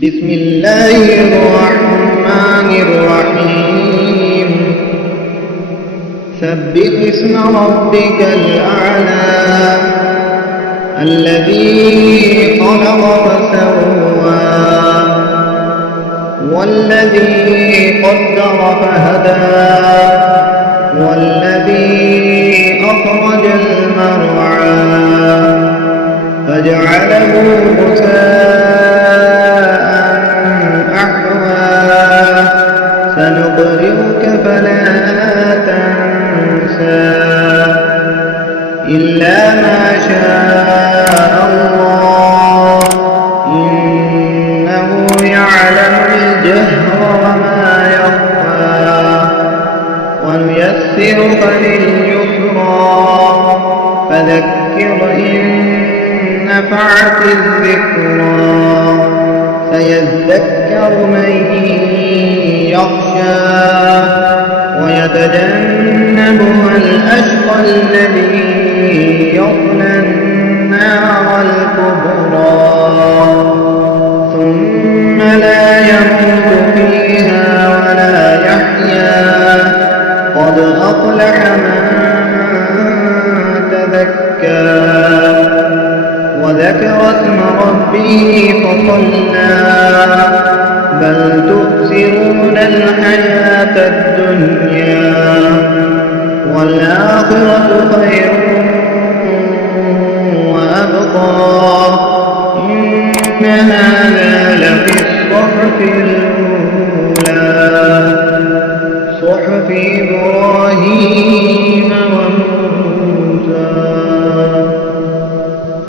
بسم الله الرحمن الرحيم سبح اسم ربك الأعلى الذي خلق فسوى والذي قدر فهدى والذي أخرج المرعى فجعله غثاء أحوى سنقرئك فلا تنسى إلا ما شاء الله إنه يعلم الجهر وما يخفى ونيسرك لليسرى فذكر إن نفعت الذكرى سيذكر من يخشى ويتجنبها الأشقى الذي يصلى النار الكبرى ثم لا يموت فيها ولا يحيا قد أفلح من تزكى وذكر اسم ربه فصلى بل تؤثرون الحياة الدنيا والآخرة خير وأبقى إن هذا